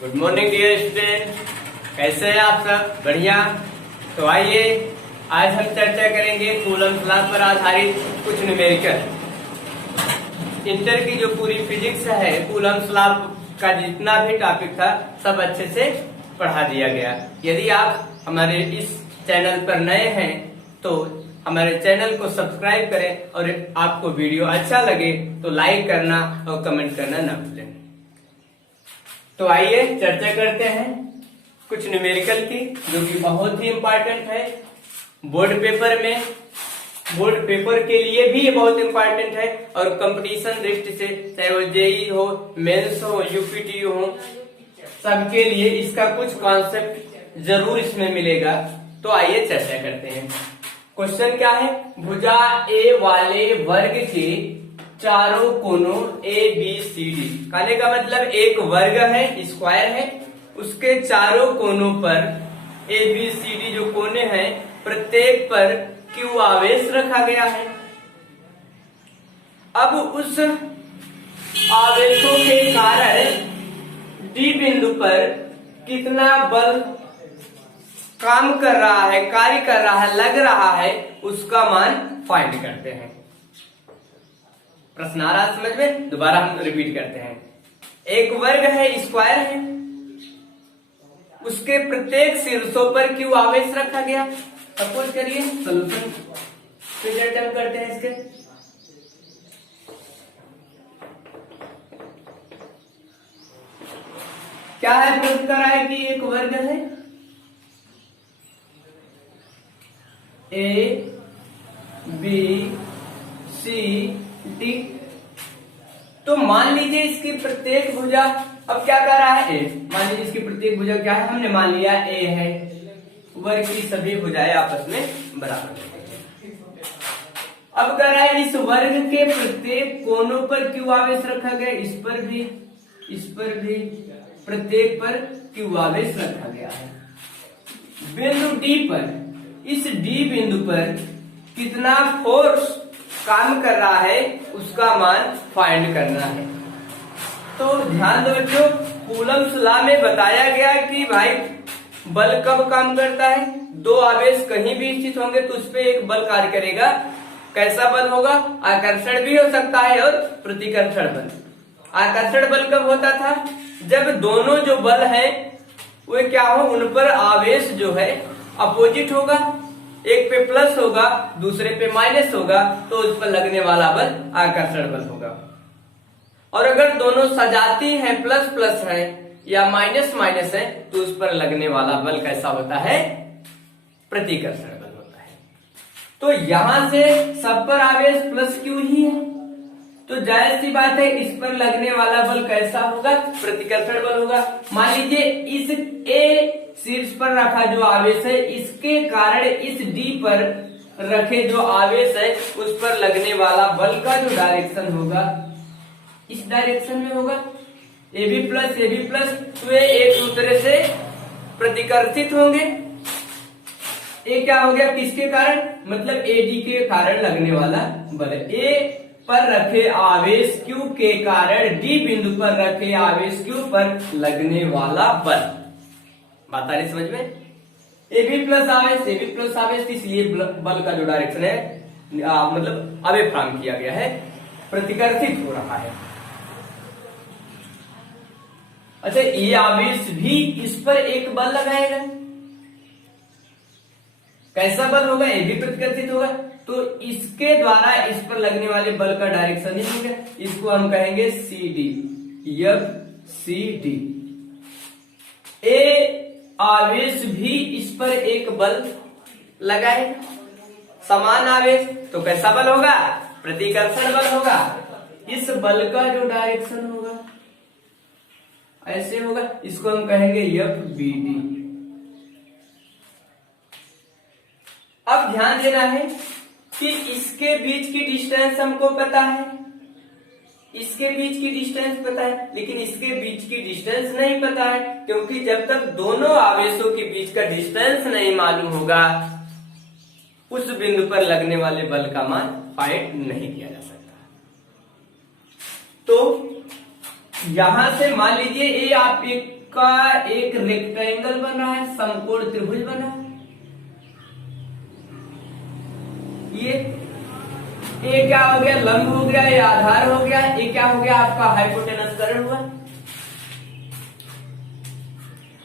Good morning dear student, कैसे हैं आप सब? बढ़िया। तो आइए आज हम चर्चा करेंगे कूलम्ब लॉ पर आधारित कुछ न्यूमेरिकल। इंटर की जो पूरी फिजिक्स है, कूलम्ब लॉ का जितना भी टॉपिक था सब अच्छे से पढ़ा दिया गया। यदि आप हमारे इस चैनल पर नए हैं तो हमारे चैनल को सब्सक्राइब करें और आपको वीडियो अच्छा लगे तो लाइक करना और कमेंट करना ना भूलें। तो आइए चर्चा करते हैं कुछ न्यूमेरिकल की, जो कि बहुत ही इम्पोर्टेंट है बोर्ड पेपर में। बोर्ड पेपर के लिए भी ये बहुत इम्पोर्टेंट है और कंपटीशन दृष्टि से, चाहे वो जेई हो, मेंस हो, यूपीटी हो, सबके लिए इसका कुछ कॉन्सेप्ट जरूर इसमें मिलेगा। तो आइए चर्चा करते हैं। क्वेश्चन क्या है? भुजा ए वाले वर्ग के चारों कोनों ए बी सी डी। कहने का मतलब एक वर्ग है, स्क्वायर है, उसके चारों कोनों पर ए बी सी डी जो कोने हैं प्रत्येक पर क्यू आवेश रखा गया है। अब उस आवेशों के कारण डी बिंदु पर कितना बल काम कर रहा है, कार्य कर रहा है, लग रहा है, उसका मान फाइंड करते हैं। प्रश्न आ रहा समझ में? दोबारा हम रिपीट करते हैं। एक वर्ग है, स्क्वायर है, उसके प्रत्येक शीर्षों पर क्यू आवेश रखा गया। सपोज करिए सोल्यूशन फिर अटेम्प्ट करते हैं इसके। क्या है? प्रूफ करा है कि एक वर्ग है, ए बी सी डी। तो मान लीजिए इसकी प्रत्येक भुजा, अब क्या कर रहा है? ए। मान लीजिए इसकी प्रत्येक भुजा क्या है? हमने मान लिया ए है। वर्ग की सभी भुजाएं आपस में बराबर है। अब कह रहा है इस वर्ग के प्रत्येक कोनों पर क्यू आवेश रखा गया। इस पर भी, इस पर भी, प्रत्येक पर क्यू आवेश रखा गया है। बिंदु डी पर, इस डी बिंदु पर कितना फोर्स काम कर रहा है उसका मान फाइंड करना है। तो ध्यान दो बच्चों, कूलम्ब लॉ में बताया गया कि भाई बल कब काम करता है? दो आवेश कहीं भी स्थित होंगे तो उस पर एक बल कार्य करेगा। कैसा बल होगा? आकर्षण भी हो सकता है और प्रतिकर्षण बल। आकर्षण बल कब होता था? जब दोनों जो बल है वो क्या हो, उन पर आवेश जो है अपोजिट होगा। एक पे प्लस होगा, दूसरे पे माइनस होगा, तो उस पर लगने वाला बल आकर्षण बल होगा। और अगर दोनों सजाती हैं, प्लस प्लस है या माइनस माइनस है, तो उस पर लगने वाला बल कैसा होता है? प्रतिकर्षण बल होता है। तो यहां से सब पर आवेश प्लस क्यू ही है, तो जायज सी बात है इस पर लगने वाला बल कैसा होगा? प्रतिकर्षण बल होगा। मान लीजिए इस ए शीर्ष पर रखा जो आवेश है, इसके कारण इस डी पर रखे जो आवेश है उस पर लगने वाला बल का जो डायरेक्शन होगा इस डायरेक्शन में होगा। ए बी प्लस, तो ये एक दूसरे से प्रतिकर्षित होंगे। ये क्या हो गया? किसके कारण? मतलब ए डी के कारण लगने वाला बल। ए पर रखे आवेश क्यू के कारण डी बिंदु पर रखे आवेश क्यू पर लगने वाला बल। बात आ रही समझ में? ए बी प्लस आवेश, इसलिए बल का जो डायरेक्शन है मतलब अवे फॉर्म किया गया है, प्रतिकर्षित हो रहा है। अच्छा, ये आवेश भी इस पर एक बल लगाएगा। कैसा बल होगा? ये भी प्रतिकर्षित होगा, तो इसके द्वारा इस पर लगने वाले बल का डायरेक्शन ही होगा। इसको हम कहेंगे C D, F C D. A आवेश भी इस पर एक बल लगाए, समान आवेश, तो कैसा बल होगा? प्रतिकर्षण बल होगा। इस बल का जो डायरेक्शन होगा ऐसे होगा, इसको हम कहेंगे एफ बी डी। अब ध्यान देना है कि इसके बीच की डिस्टेंस हमको पता है, इसके बीच की डिस्टेंस पता है, लेकिन इसके बीच की डिस्टेंस नहीं पता है, क्योंकि जब तक दोनों आवेशों के बीच का डिस्टेंस नहीं मालूम होगा उस बिंदु पर लगने वाले बल का मान फाइंड नहीं किया जा सकता। तो यहां से मान लीजिए ये आप एक आपका एक रेक्टेंगल बन रहा है, समकोण त्रिभुज बन रहा है। ये क्या हो गया, लंब हो गया, ये आधार हो गया, ये क्या हो गया आपका हाइपोटेनस कर्ण हुआ।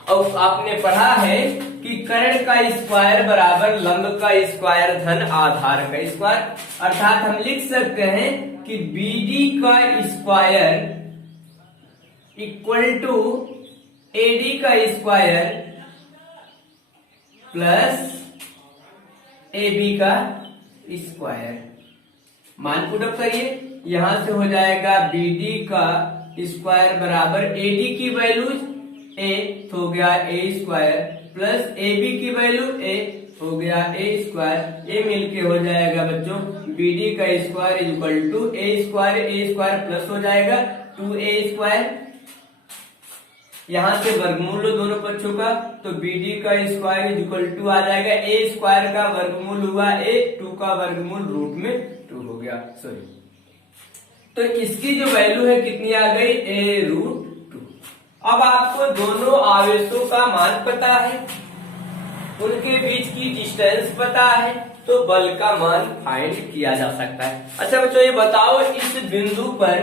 और आपने पढ़ा है कि कर्ण का स्क्वायर बराबर लंब का स्क्वायर धन आधार का स्क्वायर, अर्थात हम लिख सकते हैं कि BD का स्क्वायर इक्वल टू AD का स्क्वायर प्लस AB का स्क्वायर। मान पुट अप करिए, यहां से हो जाएगा BD का स्क्वायर बराबर AD की वैल्यू A हो गया A स्क्वायर प्लस AB की वैल्यू A हो गया A स्क्वायर। ये मिलके हो जाएगा बच्चों BD का square equal to A square plus हो जाएगा 2A स्क्वायर। यहां से वर्गमूल लो दोनों पक्षों का, तो BD का स्क्वायर इक्वल टू आ जाएगा A स्क्वायर का वर्गमूल हुआ A, 2 का वर्गमूल रूट में 2 हो गया, सॉरी। तो इसकी जो वैल्यू है कितनी आ गई, A√2। अब आपको दोनों आवेशों का मान पता है, उनके बीच की डिस्टेंस पता है, तो बल का मान फाइंड किया जा सकता है। अच्छा बच्चों ये बताओ, इस बिंदु पर,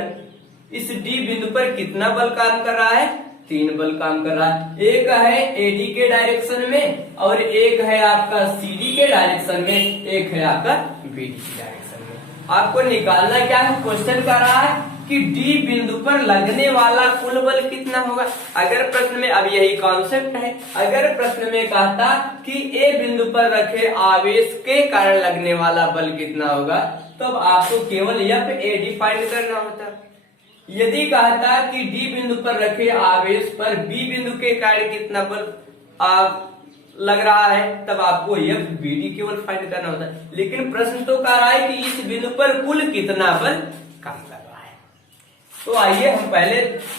इस D बिंदु पर कितना बल काम कर रहा है, 3 बल काम कर रहा है। एक है AD के डायरेक्शन में और एक है आपका CD के डायरेक्शन में, एक है आपका BD के डायरेक्शन में। आपको निकालना क्या है, क्वेश्चन कर रहा है कि D बिंदु पर लगने वाला कुल बल कितना होगा। अगर प्रश्न में, अब यही कॉन्सेप्ट है, अगर प्रश्न में कहता कि A बिंदु पर रखे आवेश के कारण लगने वाला बल कितना होगा, तो अब आपको केवल FAD फाइंड करना होता। यदि कहता कि D बिंदु पर रखे आवेश पर B बिंदु के कारण कितना बल लग रहा है, तब आपको FBD केवल फाइंड करना होता है। लेकिन प्रश्न तो कह रहा है कि इस बिंदु पर कुल कितना बल काम लग रहा है। तो आइए हम पहले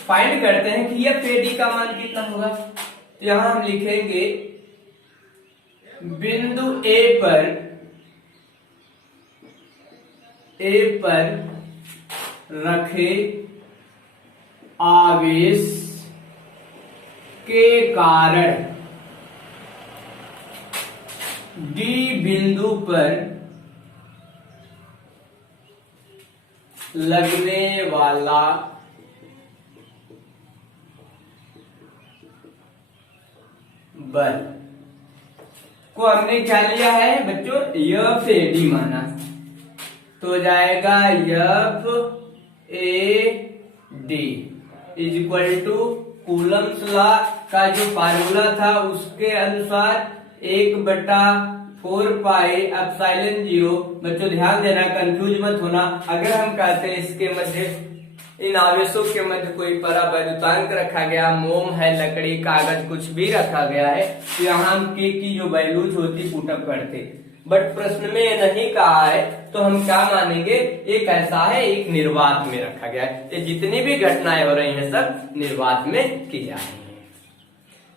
फाइंड करते हैं कि FAD का मान कितना होगा। तो यहां हम लिखेंगे बिंदु A पर रखे आवेश के कारण D बिंदु पर लगने वाला बल को हमने क्या लिया है बच्चों, FAD माना, तो हो जाएगा FAD is equal to Coulomb's law का जो फार्मूला था उसके अनुसार 1/4 पाई एप्सिलॉन 0। बच्चों ध्यान देना, कंफ्यूज मत होना। अगर हम कहते हैं इसके मध्य, इन आवेशों के मध्य कोई परावैद्युतांक रखा गया, मोम है, लकड़ी, कागज, कुछ भी रखा गया है, तो यहाँ हम K की जो वैल्यूज होती पुटअप करते। बट प्रश्न में ये नहीं कहा है, तो हम क्या मानेंगे, एक ऐसा है, एक निर्वात में रखा गया है। ये जितनी भी घटनाएं हो रही हैं सब निर्वात में की जा रही है।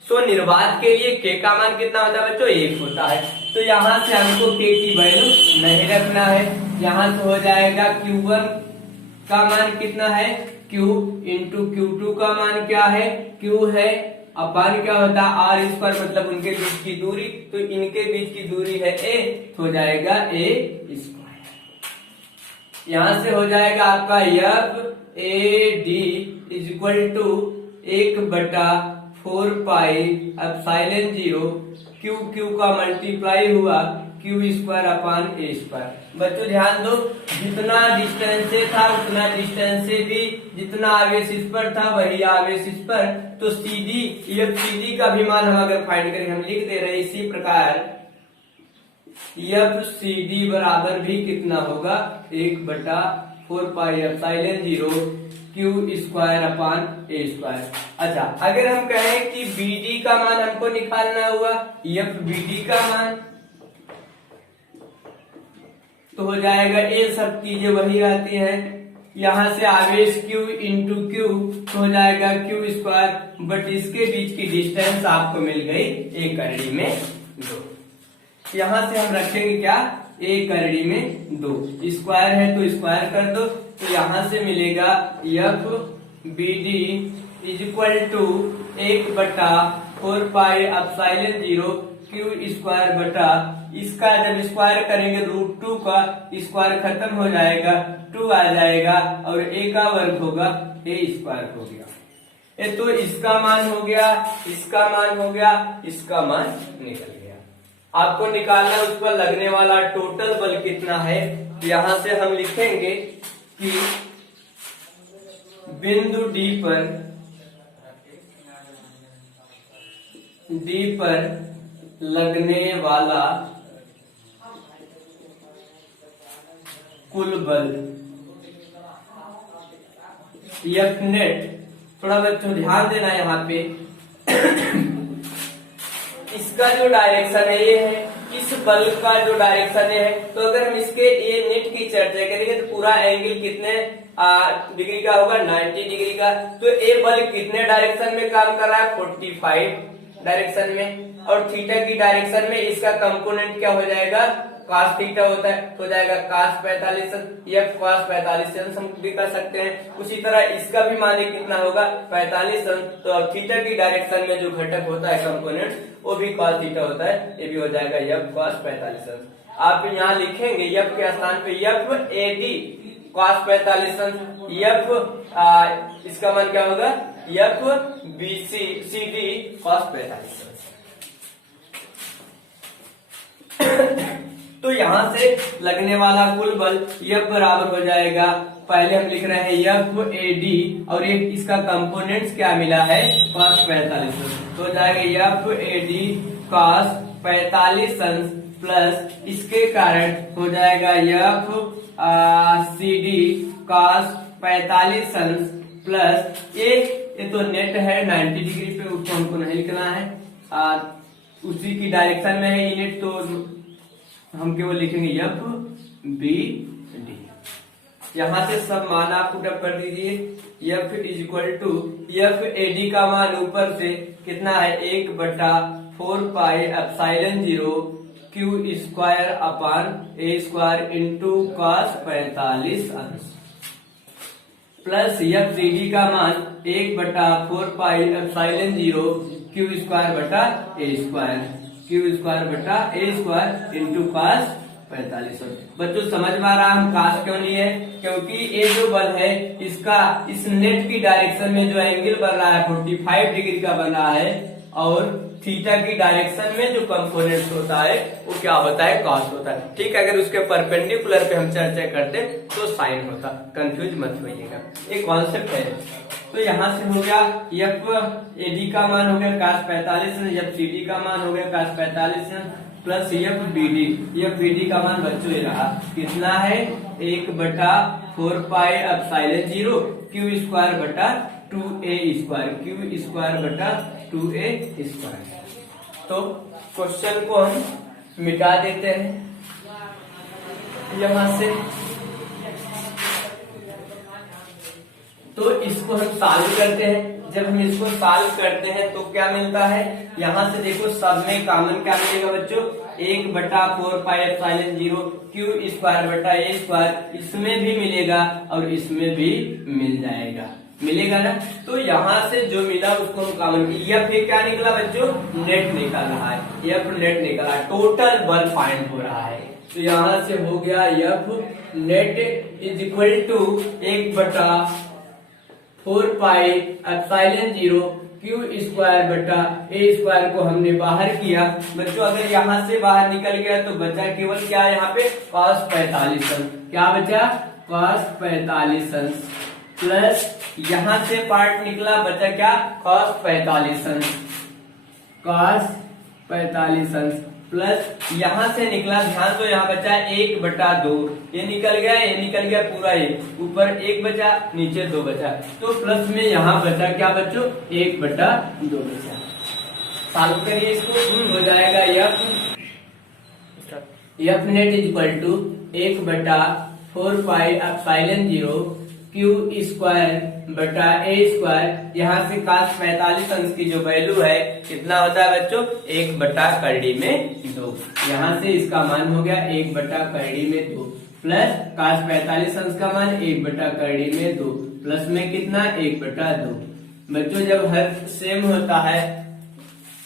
सो निर्वात के लिए K का मान कितना होता है बच्चों, 1 होता है। तो यहाँ से हमको K की वैल्यू नहीं रखना है। यहाँ से हो जाएगा Q1 का मान कितना है, Q इंटू Q2 का मान क्या है, Q है अपान क्या होता है R स्क्वायर, मतलब उनके बीच की दूरी, तो इनके बीच की दूरी है A, तो हो जाएगा A स्क्वायर। यहां से हो जाएगा आपका FAD is equal to 1/4 pi epsilon 0, Q का मल्टीप्लाई हुआ Q square upon A square. बच्चों ध्यान दो, जितना डिस्टेंस से था उतना डिस्टेंस से भी जितना आवेश इस पर था वही आवेश इस पर, तो FCD का भी मान हम अगर फाइंड करें, हम लिख दे रहे इसी प्रकार FCD बराबर भी कितना होगा, 1/4 pi epsilon 0 Q square upon A square. अच्छा अगर हम कहें कि BD का मान हमको निकालना हुआ, FBD का मान, तो हो जाएगा ये सब चीजें वही आती हैं। यहां से आवेश Q इंटू Q, तो हो जाएगा Q स्क्वायर, बट इसके बीच की डिस्टेंस आपको मिल गई 1 करड़ी में 2। यहां से हम रखेंगे क्या, 1 करड़ी में 2, स्क्वायर है तो स्क्वायर कर दो, तो यहां से मिलेगा FBD is equal to 1/4πε0 Q square बटा, इसका जब स्क्वायर करेंगे √2 का स्क्वायर खत्म हो जाएगा, 2 आ जाएगा और a का वर्ग होगा, a स्क्वायर हो गया। ये तो इसका मान हो गया, इसका मान हो गया, इसका मान निकल गया। आपको निकालना उस पर लगने वाला टोटल बल कितना है। यहां से हम लिखेंगे कि बिंदु डी पर लगने वाला कुल बल F नेट, थोड़ा बच्चों ध्यान देना यहाँ पे इसका जो डायरेक्शन है ये है, इस बल का जो डायरेक्शन है, तो अगर हम इसके ए नेट की चर्चा करेंगे तो पूरा एंगल कितने डिग्री का होगा, 90 डिग्री का। तो ए बल कितने डायरेक्शन में काम कर रहा है, 45 डायरेक्शन में, और थीटा की डायरेक्शन में इसका कंपोनेंट क्या हो जाएगा, cos थीटा होता है, तो जाएगा cos 45 या cos 45 हम भी कर सकते हैं। उसी तरह इसका भी मान कितना होगा, 45। तो थीटा की डायरेक्शन में जो घटक होता है कंपोनेंट, वो भी cos थीटा होता है, ये भी हो जाएगा f cos 45। आप यहाँ लिखेंगे f के स्थान पे f AD cos 45, f इसका मान क्या होगा, f BC CD cos 45। तो यहां से लगने वाला कुल बल F बराबर हो जाएगा, पहले हम लिख रहे हैं F AD और एक इसका कंपोनेंट्स क्या मिला है, cos 45। तो हो जाएगा F AD cos 45 प्लस इसके कारण हो जाएगा F CD cos 45 प्लस ये तो नेट है 90 डिग्री पे, उसको हमको नहीं लिखना है, उसी की डायरेक्शन में है ये नेट, तो हम केवल लिखेंगे F B D। यहां से सब मान आप पुटअप कर दीजिए। F is equal to F AD का मान ऊपर से कितना है, 1/4πε0 Q square upon a square into cos 45 plus F CD का मान 1/4πε0 क्यू स्क्वायर बटा a स्क्वायर, क्यू स्क्वायर बटा a स्क्वायर इंटू cos 45। बच्चों समझ में आ रहा है हम cos क्यों लिए, क्योंकि ये जो बल है इसका इस नेट की डायरेक्शन में जो एंगल बन रहा है 45 डिग्री का बन रहा है, और थीटा की डायरेक्शन में जो कंपोनेंट होता है वो क्या होता है, cos होता है। ठीक है, अगर उसके परपेंडिकुलर पे हम चर्चा करते तो साइन होता, कंफ्यूज मत होइएगा, एक कॉन्सेप्ट है। तो यहाँ से हो गया F AD का मान हो गया cos 45, F CD का मान हो गया cos 45 प्लस F BD का मान बच्चों ये रहा, कितना है, 1/4πε0 क्यू स्क्वायर बटा 2a स्क्वायर, क्यू स्क्वायर बटा 2a स्क्वायर। तो क्वेश्चन को हम मिटा देते हैं यहां से, तो इसको हम सॉल्व करते हैं। जब हम इसको सॉल्व करते हैं तो क्या मिलता है, यहाँ से देखो सब में कॉमन क्या मिलेगा बच्चों, 1/4πε0 क्यू स्क्वायर बटा a स्क्वायर, इसमें भी मिलेगा और इसमें भी मिल जाएगा, मिलेगा ना। तो यहाँ से जो मिला उसको हम कॉमन, F क्या निकला बच्चों, नेट निकल रहा है, F नेट निकला, टोटल बल फाइंड हो रहा है। तो यहाँ से हो गया F net is equal to 1/4πε0 Q square बटा a स्क्वायर को हमने बाहर किया। बच्चों अगर यहाँ से बाहर निकल गया तो बचा केवल क्या, यहाँ पे cos 45, क्या बचा, cos 45 प्लस यहाँ से पार्ट निकला, बचा क्या, cos 45 प्लस यहाँ से निकला, ध्यान दो यहाँ बचा 1/2, ये निकल गया पूरा, ये ऊपर 1 बचा, नीचे 2 बचा, तो प्लस में यहाँ बचा क्या बच्चों, 1/2 बचा। सॉल्व करिए इसको, हो जाएगा F net is equal to 1/4πε0 Q square बटा a स्क्वायर, यहाँ से cos 45 की जो वैल्यू है कितना होता है बच्चों, 1/2 यहाँ से इसका मान हो गया 1/2 प्लस cos 45 का मान 1/2 प्लस में कितना 1/2, बच्चों जब हर सेम होता है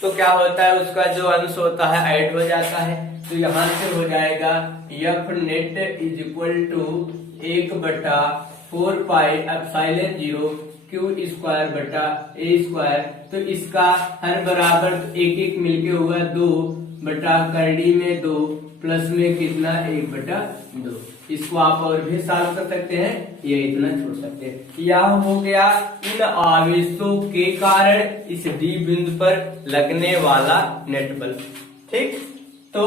तो क्या होता है, उसका जो अंश होता है ऐड हो जाता है। तो यहाँ से हो जाएगा F net is equal to 1/4πε0 Q square बटा ए स्क्वायर। तो इसका हर बराबर एक एक मिलके हुआ 2 बटा करड़ी में 2 प्लस में कितना 1/2। इसको आप और भी सॉल्व कर सकते हैं, ये इतना छोड़ सकते हैं। यह हो गया इन आवेशों के कारण इस डी बिंदु पर लगने वाला नेट बल। ठीक, तो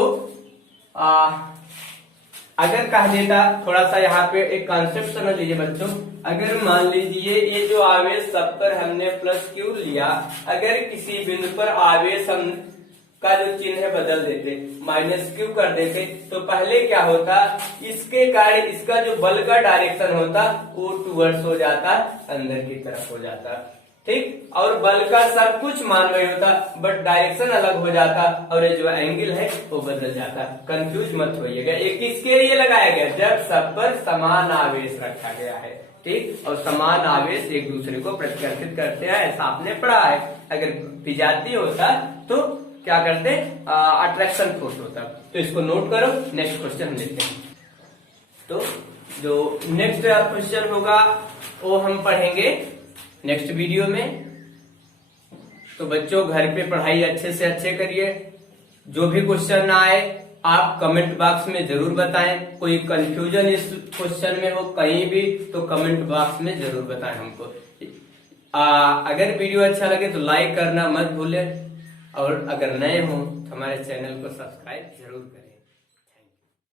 अगर कह देता, थोड़ा सा यहाँ पे एक कॉन्सेप्ट समझ लीजिए बच्चों। अगर मान लीजिए ये जो आवेश सब पर हमने प्लस क्यू लिया, अगर किसी बिंदु पर आवेश हम का जो चिन्ह बदल देते, माइनस क्यू कर देते, तो पहले क्या होता, इसके कारण इसका जो बल का डायरेक्शन होता वो टूवर्ड्स हो जाता, अंदर की तरफ हो जाता। ठीक, और बल का सब कुछ मान वही होता, बट डायरेक्शन अलग हो जाता और ये जो एंगल है वो बदल जाता। कंफ्यूज मत होइएगा, ये किसके लिए लगाया गया, जब सब पर समान आवेश रखा गया है। ठीक, और समान आवेश एक दूसरे को प्रतिकर्षित करते हैं, ऐसा आपने पढ़ा है। अगर विजातीय होता तो क्या करते, अट्रैक्शन फोर्स होता। तो इसको नोट करो, नेक्स्ट क्वेश्चन हम लेते हैं। तो जो नेक्स्ट क्वेश्चन होगा वो हम पढ़ेंगे नेक्स्ट वीडियो में। तो बच्चों घर पे पढ़ाई अच्छे से अच्छे करिए, जो भी क्वेश्चन ना आए आप कमेंट बॉक्स में जरूर बताएं। कोई कंफ्यूजन इस क्वेश्चन में हो कहीं भी तो कमेंट बॉक्स में जरूर बताएं हमको। अगर वीडियो अच्छा लगे तो लाइक करना मत भूलें, और अगर नए हो तो हमारे चैनल को सब्सक्राइब जरूर करें।